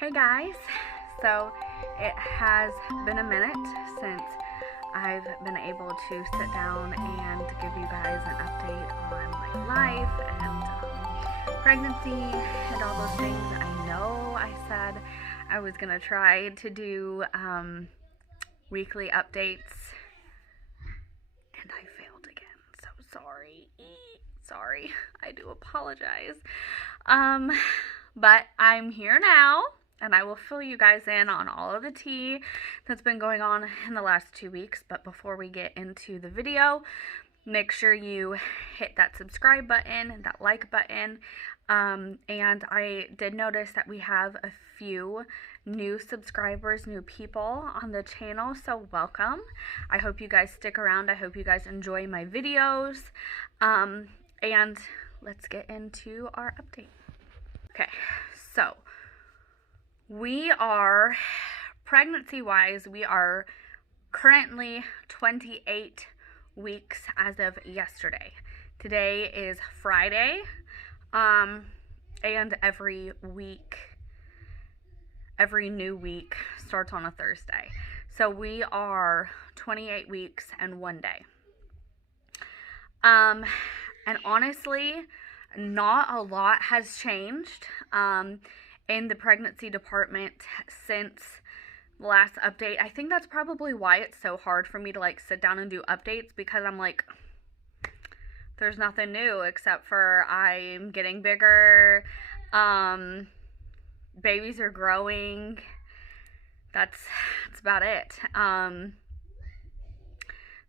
Hey guys, so it has been a minute since I've been able to sit down and give you guys an update on my life and pregnancy and all those things. I know I said I was gonna try to do weekly updates and I failed again, so sorry. Sorry, I do apologize. But I'm here now and I will fill you guys in on all of the tea that's been going on in the last 2 weeks. But before we get into the video, make sure you hit that subscribe button and that like button. And I did notice that we have a few new subscribers, new people on the channel, so welcome. I hope you guys stick around. I hope you guys enjoy my videos. And let's get into our update. Okay, so we are, pregnancy-wise, we are currently 28 weeks as of yesterday. Today is Friday, and every new week starts on a Thursday. So we are 28 weeks and 1 day. And honestly, not a lot has changed in the pregnancy department since the last update. I think that's probably why it's so hard for me to like sit down and do updates, because I'm like, there's nothing new except for I'm getting bigger, babies are growing. That's about it.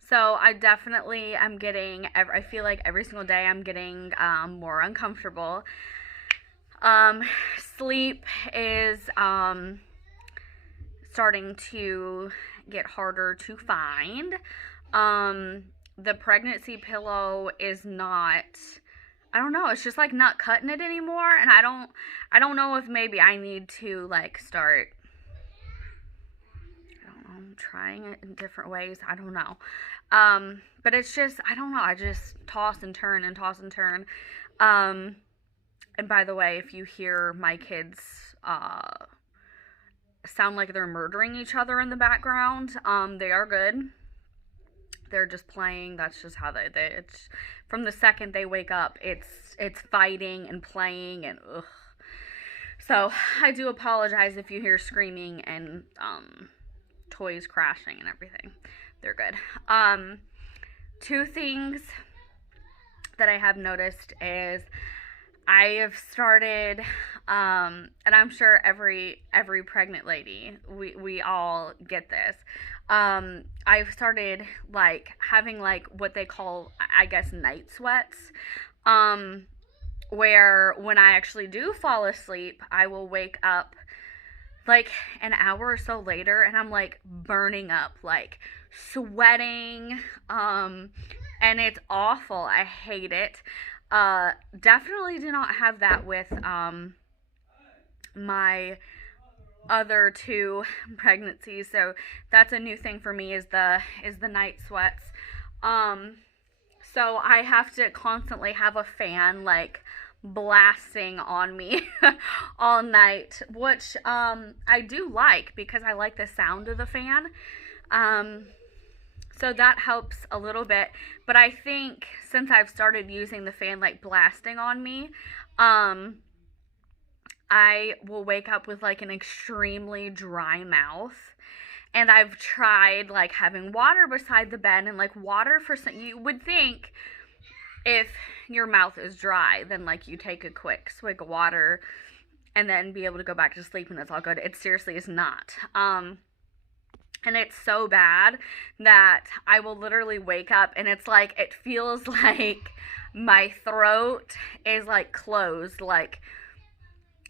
So I definitely am getting, I feel like every single day I'm getting more uncomfortable. Sleep is starting to get harder to find. The pregnancy pillow is not, I don't know, it's just like not cutting it anymore. And I don't know if maybe I need to like start, trying it in different ways. I don't know. But it's just, I don't know, I just toss and turn and toss and turn. And by the way, if you hear my kids sound like they're murdering each other in the background, they are good. They're just playing. That's just how they it's from the second they wake up, it's fighting and playing and ugh. So I do apologize if you hear screaming and toys crashing and everything. They're good. Two things that I have noticed is I have started, and I'm sure every pregnant lady, we all get this. I've started like having like what they call, I guess, night sweats. Where when I actually do fall asleep, I will wake up like an hour or so later and I'm like burning up, like sweating, and it's awful. I hate it. Definitely do not have that with my other two pregnancies, so that's a new thing for me, is the night sweats. So I have to constantly have a fan like blasting on me all night, which I do like because I like the sound of the fan. So that helps a little bit. But I think since I've started using the fan like blasting on me, I will wake up with like an extremely dry mouth. And I've tried like having water beside the bed, and like water, for some, you would think if your mouth is dry, then like you take a quick swig of water and then be able to go back to sleep and it's all good. It seriously is not. And it's so bad that I will literally wake up and it's like, it feels like my throat is like closed, like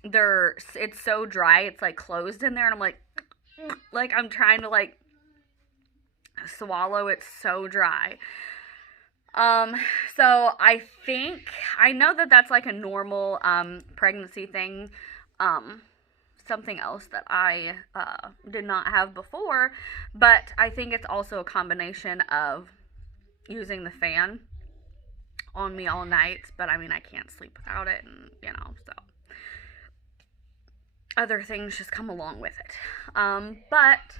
it's so dry, it's like closed in there, and I'm like I'm trying to like swallow, it's so dry. So I know that that's like a normal pregnancy thing, something else that I did not have before, but I think it's also a combination of using the fan on me all night, but I mean, I can't sleep without it, and so other things just come along with it. But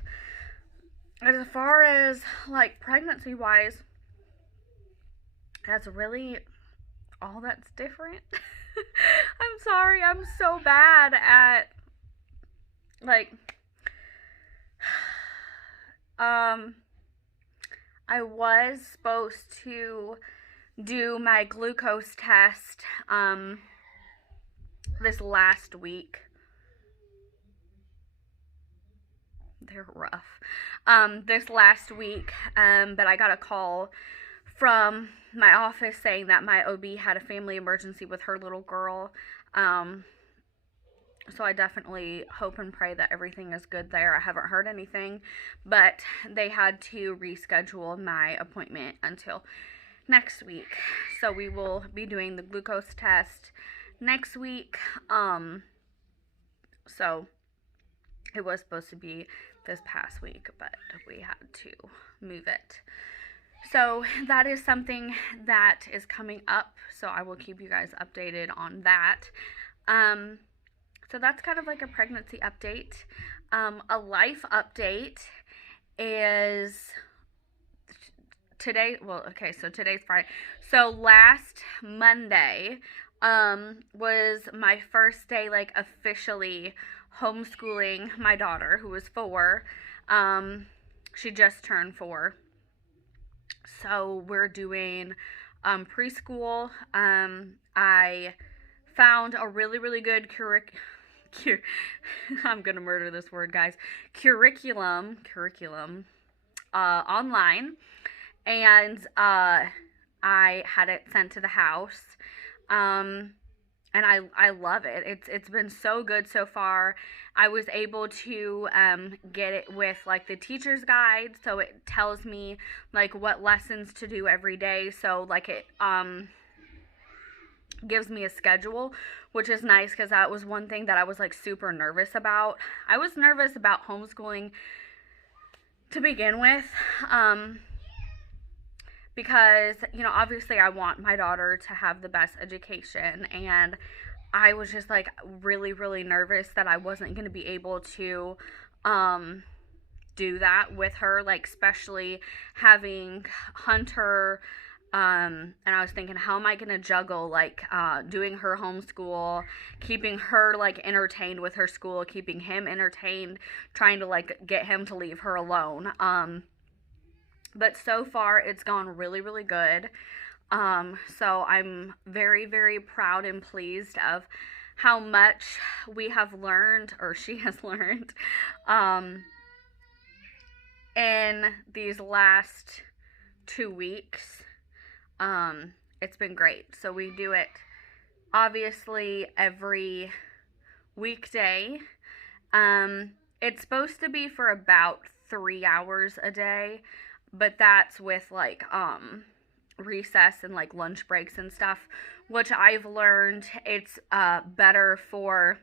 as far as like pregnancy wise, that's really all that's different. I'm sorry, I'm so bad at like I was supposed to do my glucose test this last week. They're rough. This last week, but I got a call from my office saying that my OB had a family emergency with her little girl. So I definitely hope and pray that everything is good there. I haven't heard anything, but they had to reschedule my appointment until next week. So we will be doing the glucose test next week. So it was supposed to be this past week, but we had to move it. So that is something that is coming up. So I will keep you guys updated on that. So that's kind of like a pregnancy update. A life update is today. Well, okay, so today's Friday. So last Monday was my first day, like, officially homeschooling my daughter, who was 4. She just turned 4. So we're doing preschool. I found a really, really good I'm gonna murder this word, guys. Curriculum online, and I had it sent to the house. And I love it. It's been so good so far. I was able to get it with like the teacher's guide, so it tells me like what lessons to do every day. So like it gives me a schedule, which is nice because that was one thing that I was like super nervous about. I was nervous about homeschooling to begin with, because, you know, obviously I want my daughter to have the best education, and I was just like really, really nervous that I wasn't going to be able to do that with her, like especially having Hunter. And I was thinking, how am I going to juggle, like, doing her homeschool, keeping her, like, entertained with her school, keeping him entertained, trying to, like, get him to leave her alone. But so far, it's gone really, really good. So I'm very, very proud and pleased of how much we have learned, or she has learned, in these last 2 weeks. It's been great. So we do it obviously every weekday. It's supposed to be for about 3 hours a day, but that's with like recess and like lunch breaks and stuff, which I've learned it's better for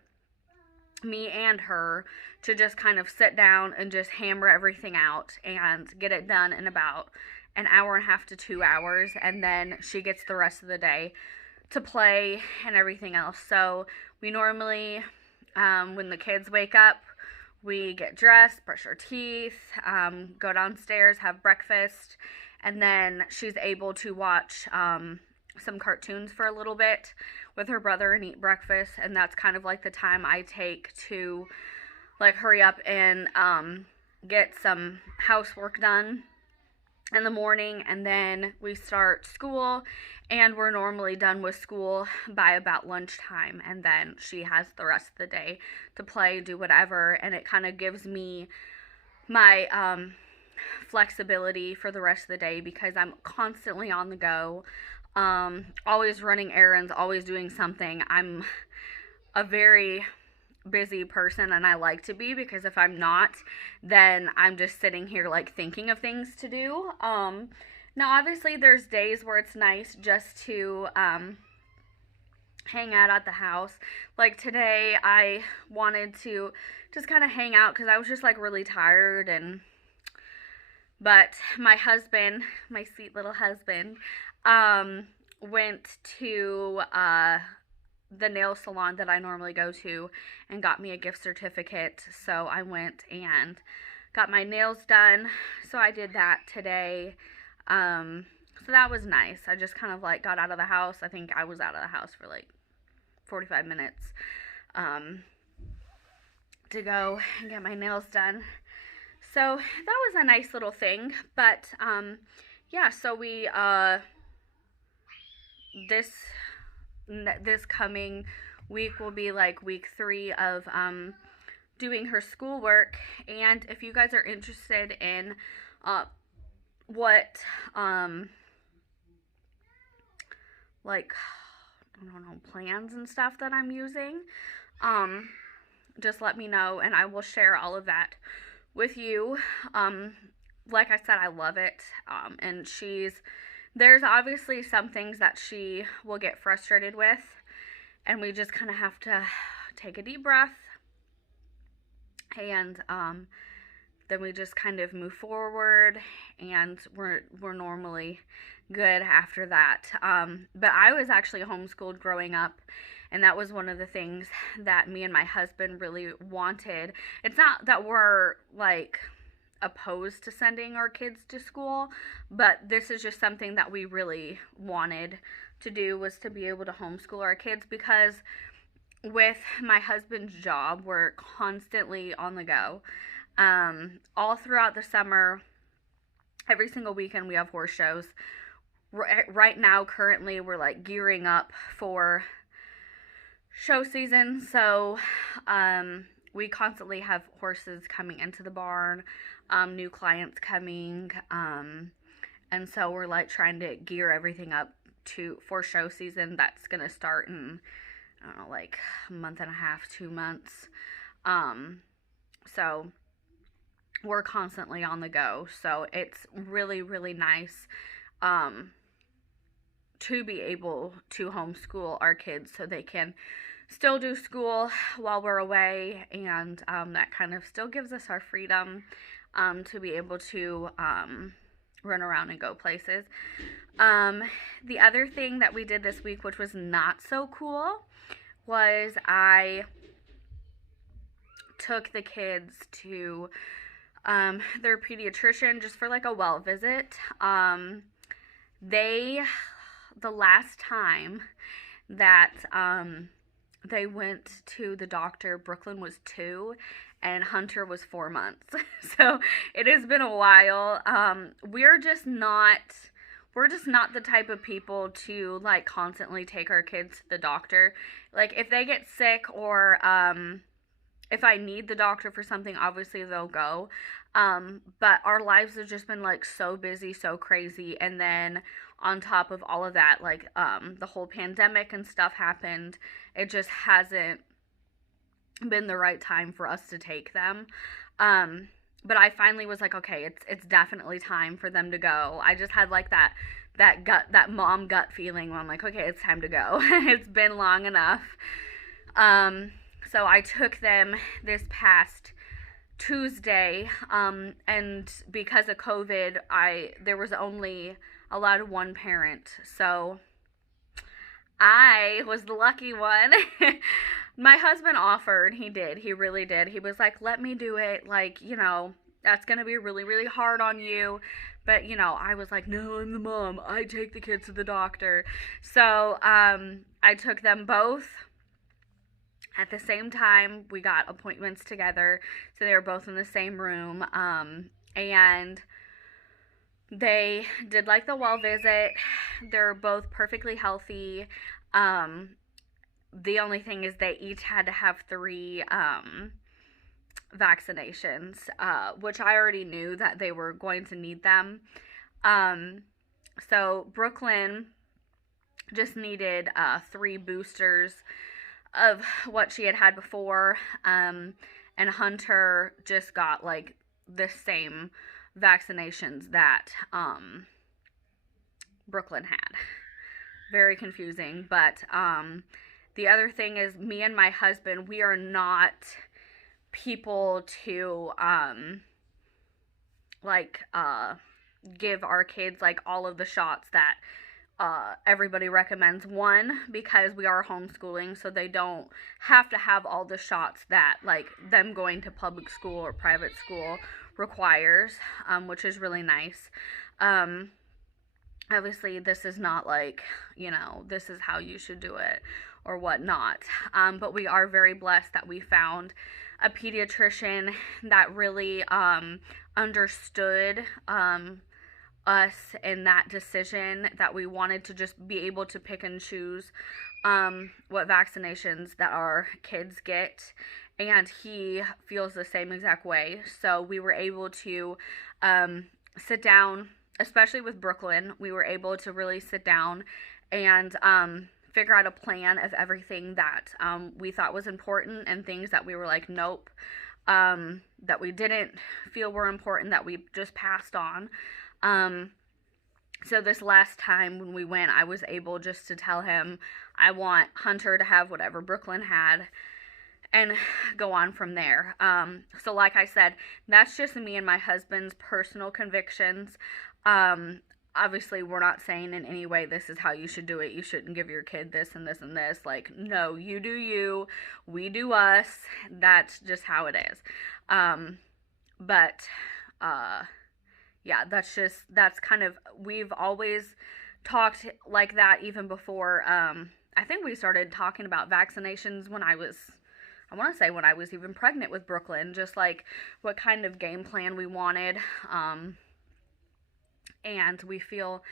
me and her to just kind of sit down and just hammer everything out and get it done in about an hour and a half to 2 hours, and then she gets the rest of the day to play and everything else. So we normally, when the kids wake up, we get dressed, brush our teeth, go downstairs, have breakfast, and then she's able to watch some cartoons for a little bit with her brother and eat breakfast. And that's kind of like the time I take to like hurry up and get some housework done in the morning, and then we start school, and we're normally done with school by about lunchtime, and then she has the rest of the day to play, do whatever, and it kind of gives me my flexibility for the rest of the day because I'm constantly on the go, always running errands, always doing something. I'm a very busy person, and I like to be, because if I'm not, then I'm just sitting here like thinking of things to do. Now obviously there's days where it's nice just to hang out at the house. Like today I wanted to just kind of hang out because I was just like really tired, but my husband, my sweet little husband, went to the nail salon that I normally go to and got me a gift certificate. So I went and got my nails done. So I did that today. So that was nice. I just kind of like got out of the house. I think I was out of the house for like 45 minutes to go and get my nails done. So that was a nice little thing. But yeah, so we this coming week will be like week 3 of doing her schoolwork. And if you guys are interested in what like, I don't know, plans and stuff that I'm using, just let me know and I will share all of that with you. Like I said, I love it. And there's obviously some things that she will get frustrated with, and we just kind of have to take a deep breath, and then we just kind of move forward, and we're normally good after that. But I was actually homeschooled growing up, and that was one of the things that me and my husband really wanted. It's not that we're like opposed to sending our kids to school, but this is just something that we really wanted to do, was to be able to homeschool our kids, because with my husband's job, we're constantly on the go. All throughout the summer, every single weekend we have horse shows. Right now, currently, we're like gearing up for show season, so we constantly have horses coming into the barn, new clients coming, and so we're like trying to gear everything up for show season that's gonna start in, I don't know, like a month and a half, 2 months. So we're constantly on the go, so it's really, really nice to be able to homeschool our kids so they can still do school while we're away, and that kind of still gives us our freedom to be able to run around and go places. The other thing that we did this week, which was not so cool, was I took the kids to their pediatrician just for like a well visit. The last time that they went to the doctor, Brooklyn was 2 and Hunter was 4 months. So it has been a while. We're just not the type of people to like constantly take our kids to the doctor. Like if they get sick, or if I need the doctor for something, obviously they'll go. But our lives have just been like so busy, so crazy, and then on top of all of that, like the whole pandemic and stuff happened. It just hasn't been the right time for us to take them. But I finally was like, okay, it's definitely time for them to go. I just had like that mom gut feeling where I'm like, okay, it's time to go. It's been long enough. So I took them this past Tuesday, and because of COVID, there was only allowed one parent, so I was the lucky one. My husband offered, he really did. He was like, let me do it, like, that's gonna be really, really hard on you. But, I was like, no, I'm the mom, I take the kids to the doctor. So, I took them both at the same time. We got appointments together, so they were both in the same room, and they did like the well visit. They're both perfectly healthy. The only thing is they each had to have 3 vaccinations, which I already knew that they were going to need them. So Brooklyn just needed 3 boosters of what she had before, and Hunter just got like the same vaccinations that Brooklyn had. Very confusing. But the other thing is, me and my husband, we are not people to give our kids like all of the shots that everybody recommends one because we are homeschooling, so they don't have to have all the shots that like them going to public school or private school requires, which is really nice. Um, Obviously, this is not like, this is how you should do it or whatnot. But we are very blessed that we found a pediatrician that really understood us in that decision, that we wanted to just be able to pick and choose what vaccinations that our kids get. And he feels the same exact way. So we were able to sit down, especially with Brooklyn. We were able to really sit down and figure out a plan of everything that we thought was important, and things that we were like, nope, that we didn't feel were important, that we just passed on. So this last time when we went, I was able just to tell him I want Hunter to have whatever Brooklyn had and go on from there. So like I said, that's just me and my husband's personal convictions. Obviously, we're not saying in any way this is how you should do it. You shouldn't give your kid this and this and this. Like, no, you do you, we do us. That's just how it is. Yeah, that's kind of, we've always talked like that even before. I think we started talking about vaccinations when I want to say when I was even pregnant with Brooklyn, just like what kind of game plan we wanted. And we feel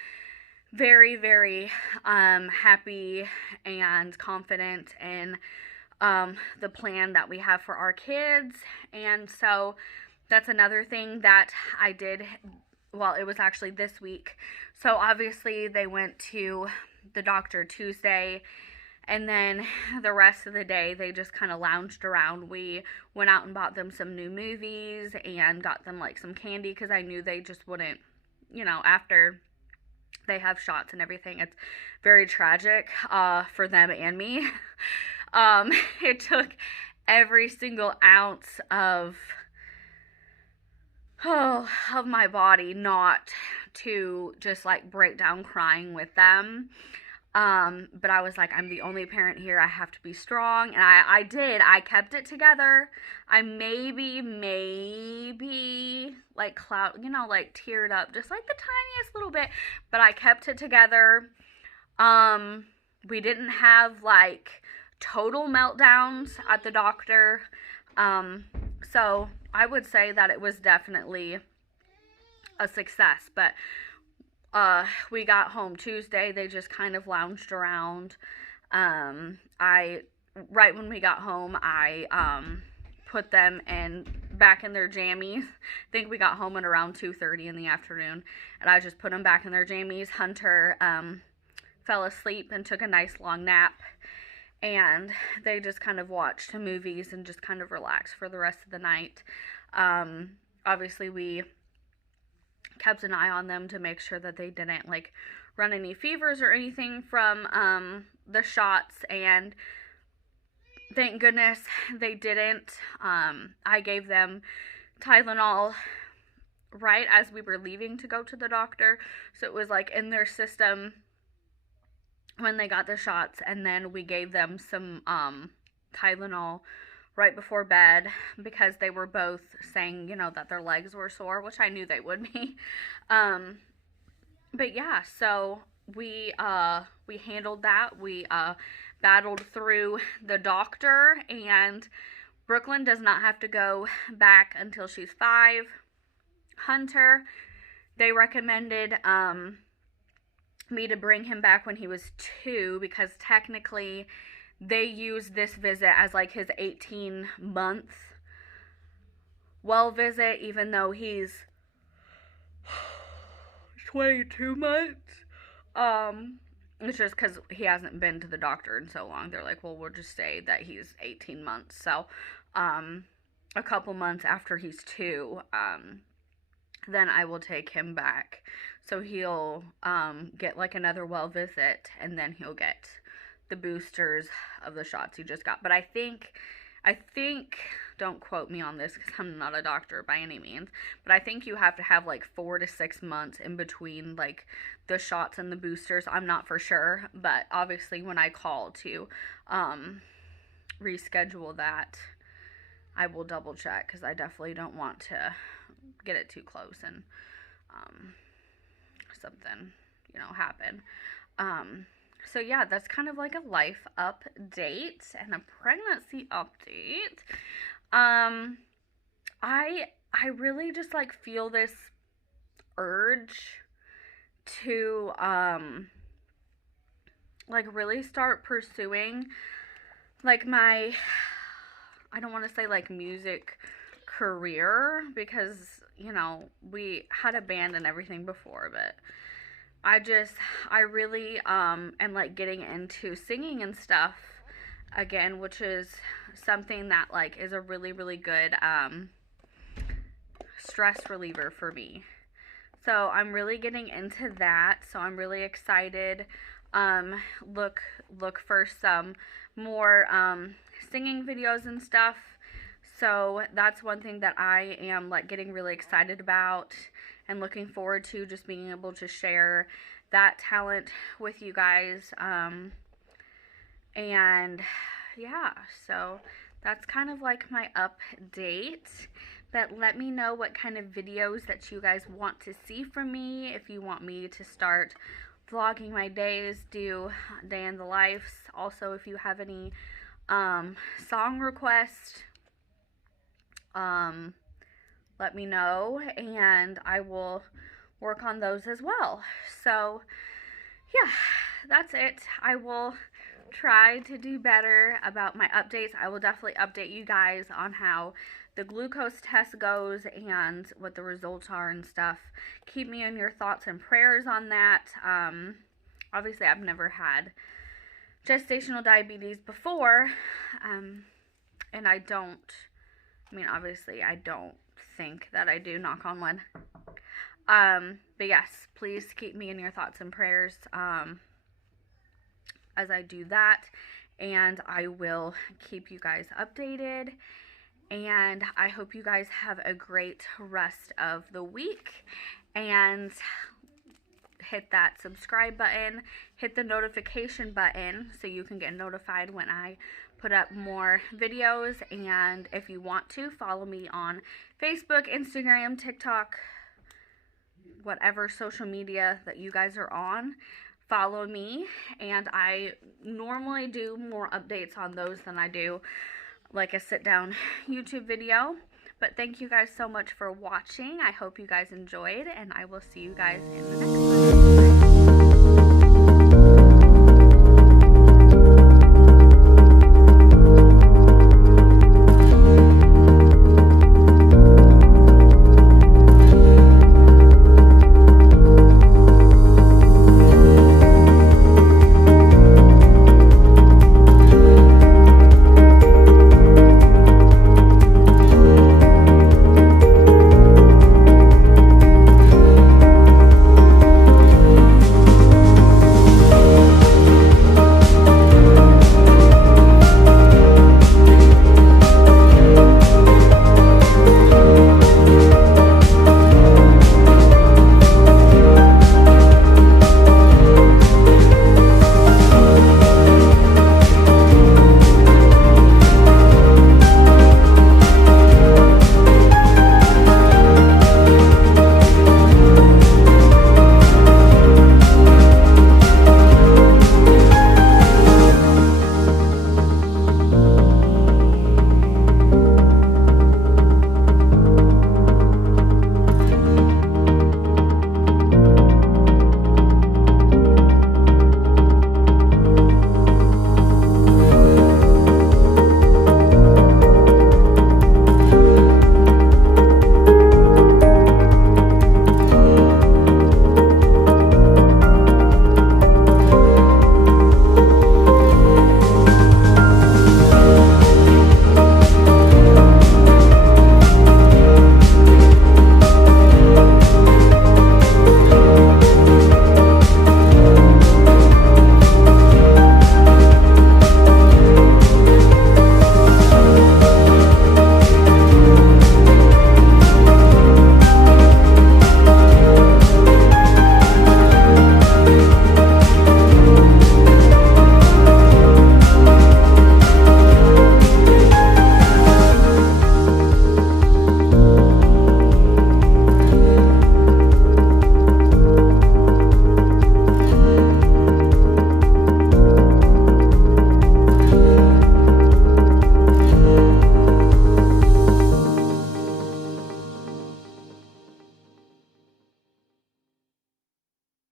very, very happy and confident in the plan that we have for our kids. And so that's another thing that I did. Well, it was actually this week. So obviously they went to the doctor Tuesday, and then the rest of the day they just kind of lounged around. We went out and bought them some new movies and got them like some candy, because I knew they just wouldn't, after they have shots and everything. It's very tragic for them and me. It took every single ounce of my body not to just like break down crying with them. But I was like, I'm the only parent here. I have to be strong. And I did. I kept it together. I maybe like like teared up just like the tiniest little bit, but I kept it together. We didn't have like total meltdowns at the doctor. So I would say that it was definitely a success. But we got home Tuesday. They just kind of lounged around. Right when we got home, I put them back in their jammies. I think we got home at around 2:30 in the afternoon, and I just put them back in their jammies. Hunter fell asleep and took a nice long nap, and they just kind of watched movies and just kind of relaxed for the rest of the night. Obviously, we kept an eye on them to make sure that they didn't like run any fevers or anything from the shots, and thank goodness they didn't. I gave them Tylenol right as we were leaving to go to the doctor, so it was like in their system when they got the shots, and then we gave them some Tylenol right before bed, because they were both saying, that their legs were sore, which I knew they would be. But yeah, so we handled that. We battled through the doctor, and Brooklyn does not have to go back until she's 5. Hunter, they recommended me to bring him back when he was 2, because technically they use this visit as like his 18-month well visit, even though he's 22 months. It's just because he hasn't been to the doctor in so long. They're like, well, we'll just say that he's 18 months. So, a couple months after he's 2, then I will take him back. So he'll get like another well visit, and then he'll get the boosters of the shots he just got. But I think I think, don't quote me on this because I'm not a doctor by any means, but I think you have to have like 4 to 6 months in between like the shots and the boosters. I'm not for sure, but obviously when I call to reschedule that, I will double check because I definitely don't want to get it too close and something, happen. So yeah, that's kind of like a life update and a pregnancy update. I really just like feel this urge to like really start pursuing like my, I don't want to say like music career because we had a band and everything before, but I really am like getting into singing and stuff again, which is something that like is a really, really good stress reliever for me. So I'm really getting into that. So I'm really excited. Look for some more singing videos and stuff. So that's one thing that I am like getting really excited about and looking forward to, just being able to share that talent with you guys. And yeah, so that's kind of like my update. But let me know what kind of videos that you guys want to see from me. If you want me to start vlogging my days, do day in the life. Also, if you have any song requests, let me know and I will work on those as well. So yeah, that's it. I will try to do better about my updates. I will definitely update you guys on how the glucose test goes and what the results are and stuff. Keep me in your thoughts and prayers on that. Obviously I've never had gestational diabetes before, and obviously I don't think that I do, knock on wood. But yes, please keep me in your thoughts and prayers as I do that, and I will keep you guys updated. And I hope you guys have a great rest of the week, and hit that subscribe button, hit the notification button so you can get notified when I put up more videos. And if you want to, follow me on Facebook, Instagram, TikTok, whatever social media that you guys are on. Follow me, and I normally do more updates on those than I do like a sit down YouTube video. But thank you guys so much for watching. I hope you guys enjoyed, and I will see you guys in the next one.